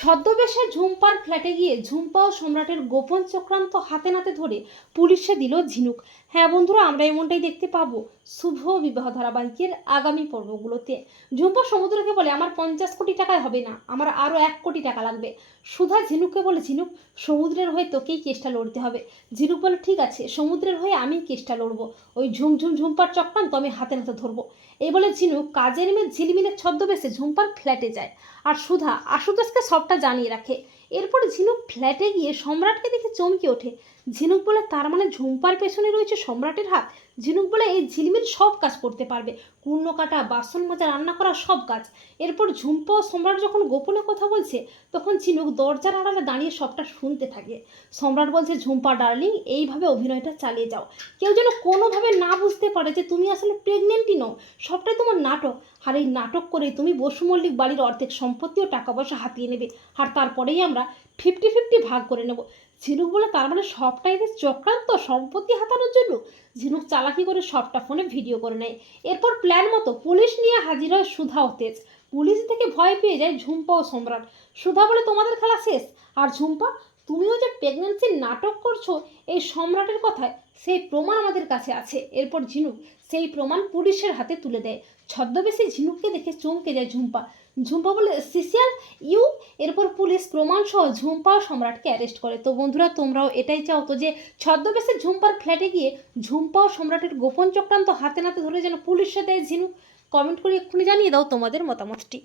ছদ্মবেশে ঝুম্পার ফ্ল্যাটে গিয়ে ঝুম্পা ও সম্রাটের গোপন চক্রান্ত হাতে নাতে ধরে পুলিশে দিল ঝিনুক। হ্যাঁ বন্ধুরা, আমরা এমনটাই দেখতে পাবো শুভ বিবাহ ধারাবাহিকের আগামী পর্বগুলোতে। ঝুম্পা সমুদ্রকে বলে, আমার পঞ্চাশ কোটি টাকায় হবে না, আমার আরও এক কোটি টাকা লাগবে। সুধা ঝিনুককে বলে, ঝিনুক, সমুদ্রের হয়ে তোকেই কেসটা লড়তে হবে। ঝিনুক বলে, ঠিক আছে, সমুদ্রের হয়ে আমি কেসটা লড়বো। ওই ঝুমঝুম ঝুম্পার চক্রান্ত আমি হাতে নাতে ধরবো। এই বলে ঝিনুক কাজের মেয়ে ঝিলিমিলের ছদ্মবেশে ঝুম্পার ফ্ল্যাটে যায়। আর সুধা, আশুতোষকে সবটা জানিয়ে রাখে। এরপর ঝিনুক ফ্ল্যাটে গিয়ে সম্রাটকে দেখে চমকে ওঠে। ঝিনুক বলে, তার মানে ঝুম্পার পেছনে রয়েছে সম্রাটের হাত ঝিনুক বলে, এই ঝিলমিল সব কাজ করতে পারবে। কুর্ণ কাটা, বাসন মাজা, রান্না করা সব কাজ এরপর ঝুম্পা ও সম্রাট যখন গোপনে কথা বলছে, তখন ঝিনুক দরজার আড়ালে দাঁড়িয়ে সবটা শুনতে থাকে। সম্রাট বলছে, ঝুম্পা, ডার্লিং, এইভাবে অভিনয়টা চালিয়ে যাও। কেউ যেন কোনোভাবে না বুঝতে পারে যে তুমি আসলে প্রেগনেন্টই নও। সবটাই তোমার নাটক। আর এই নাটক করে তুমি বসু মল্লিক বাড়ির অর্ধেক সম্পত্তি ও টাকা পয়সা হাতিয়ে নেবে। আর তারপরেই আমরা ফিফটি ফিফটি ভাগ করে নেব। ঝিনুক বলে তার মানে সবটাই এদের চক্রান্ত, সম্পত্তি হাতানোর জন্য? ঝিনুক চালাকি করে সবটা ফোনে ভিডিও করে নেয়। এরপর প্ল্যান মতো পুলিশ নিয়ে হাজির হয় সুধা ও তেজ। পুলিশ থেকে ভয় পেয়ে যায় ঝুম্পা ও সম্রাট। সুধা বলে, তোমাদের খেলা শেষ? আর ঝুম্পা, তুমিও যে প্রেগনেন্সির নাটক করছ এই সম্রাটের কথায়, সেই প্রমাণ আমাদের কাছে আছে। এরপর ঝিনুক সেই প্রমাণ পুলিশের হাতে তুলে দেয়। ছদ্মবেশী ঝিনুককে দেখে চমকে যায় ঝুম্পা। ঝুম্পা বলে, সিসিয়াল, ইউ? এরপর পুলিশ প্রমাণ সহ ঝুম্পা সম্রাটকে অ্যারেস্ট করে। তো বন্ধুরা, তোমরাও এটাই চাও তো যে, ছদ্মবেশে ঝুম্পার ফ্ল্যাটে গিয়ে ঝুম্পা ও সম্রাটের গোপন চক্রান্ত হাতে নাতে ধরে যেন পুলিশ সাথে ঝিনুক? কমেন্ট করে এক্ষুনি জানিয়ে দাও তোমাদের মতামতটি।